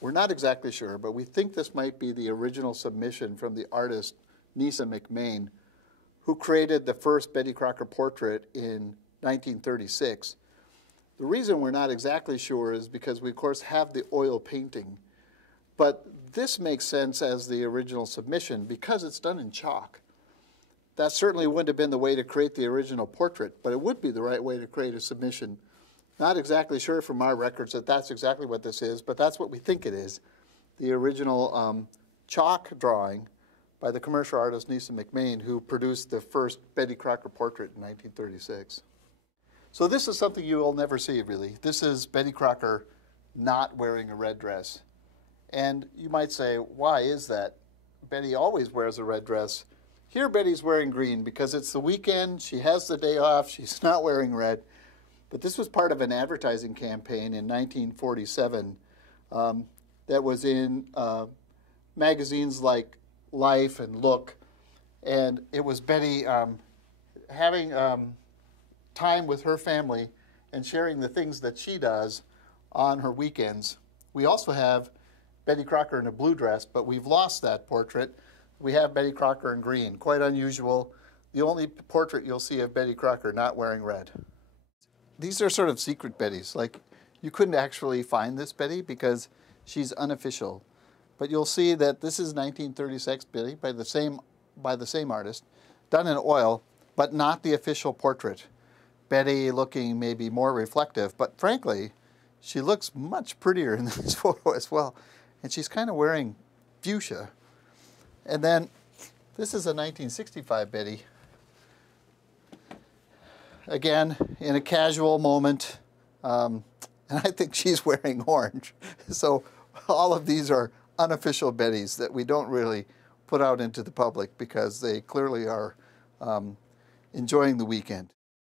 We're not exactly sure, but we think this might be the original submission from the artist Nisa McMain, who created the first Betty Crocker portrait in 1936. The reason we're not exactly sure is because we, of course, have the oil painting. But this makes sense as the original submission because it's done in chalk. That certainly wouldn't have been the way to create the original portrait, but it would be the right way to create a submission. Not exactly sure from our records that that's exactly what this is, but that's what we think it is. The original chalk drawing by the commercial artist Nisa McMain, who produced the first Betty Crocker portrait in 1936. So this is something you will never see, really. This is Betty Crocker not wearing a red dress. And you might say, why is that? Betty always wears a red dress. Here Betty's wearing green because it's the weekend, she has the day off, she's not wearing red. But this was part of an advertising campaign in 1947 that was in magazines like Life and Look. And it was Betty having time with her family and sharing the things that she does on her weekends. We also have Betty Crocker in a blue dress, but we've lost that portrait. We have Betty Crocker in green, quite unusual. The only portrait you'll see of Betty Crocker not wearing red. These are sort of secret Bettys. Like, you couldn't actually find this Betty because she's unofficial. But you'll see that this is 1936 Betty by the same artist, done in oil, but not the official portrait. Betty looking maybe more reflective, but frankly, she looks much prettier in this photo as well. And she's kind of wearing fuchsia. And then this is a 1965 Betty. Again, in a casual moment, and I think she's wearing orange. So all of these are unofficial Bettys that we don't really put out into the public because they clearly are enjoying the weekend.